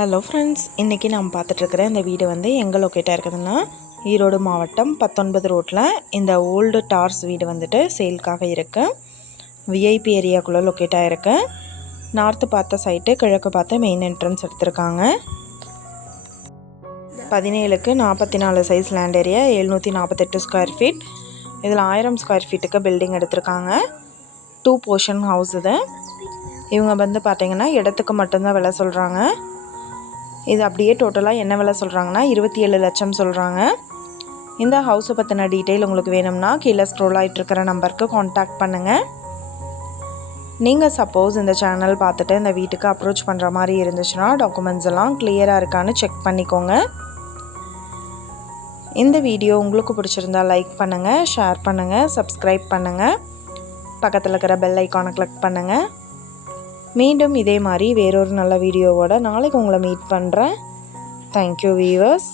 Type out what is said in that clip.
Hello friends, இன்றைக்கி நாம் பார்த்துட்ருக்கிற இந்த வீடு வந்து எங்கே லொக்கேட்டாக இருக்குதுன்னா ஈரோடு மாவட்டம் 19 ரோட்டில் இந்த ஓல்டு டார்ஸ் வீடு வந்துட்டு சேல்க்காக இருக்குது. விஐபி ஏரியாக்குள்ளே லொக்கேட்டாக இருக்குது. நார்த்து பார்த்த சைட்டு, கிழக்கு பார்த்த மெயின் என்ட்ரன்ஸ் எடுத்திருக்காங்க. 17க்கு 44 size land area, 748 square feet. இதில் 1000 ஸ்கொயர் ஃபீட்டுக்கு பில்டிங் எடுத்திருக்காங்க. 2 போர்ஷன் ஹவுஸ் இது. இவங்க வந்து பார்த்திங்கன்னா இடத்துக்கு மட்டும்தான் விலை சொல்கிறாங்க. இது அப்படியே டோட்டலாக என்ன விலை சொல்கிறாங்கன்னா 27 லட்சம் சொல்கிறாங்க. இந்த ஹவுஸை பற்றின டீட்டெயில் உங்களுக்கு வேணும்னா கீழே ஸ்க்ரோல் ஆகிட்டுருக்கிற நம்பருக்கு காண்டாக்ட் பண்ணுங்கள். நீங்கள் சப்போஸ் இந்த சேனல் பார்த்துட்டு இந்த வீட்டுக்கு அப்ரோச் பண்ணுற மாதிரி இருந்துச்சுன்னா டாக்குமெண்ட்ஸ் எல்லாம் கிளியராக இருக்கான்னு செக் பண்ணிக்கோங்க. இந்த வீடியோ உங்களுக்கு பிடிச்சிருந்தா லைக் பண்ணுங்கள், ஷேர் பண்ணுங்கள், சப்ஸ்கிரைப் பண்ணுங்கள், பக்கத்தில் இருக்கிற பெல் ஐக்கானை கிளிக் பண்ணுங்கள். மீண்டும் இதே மாதிரி வேறொரு நல்ல வீடியோவோட நாளைக்கு உங்களை மீட் பண்ணுறேன். Thank you viewers.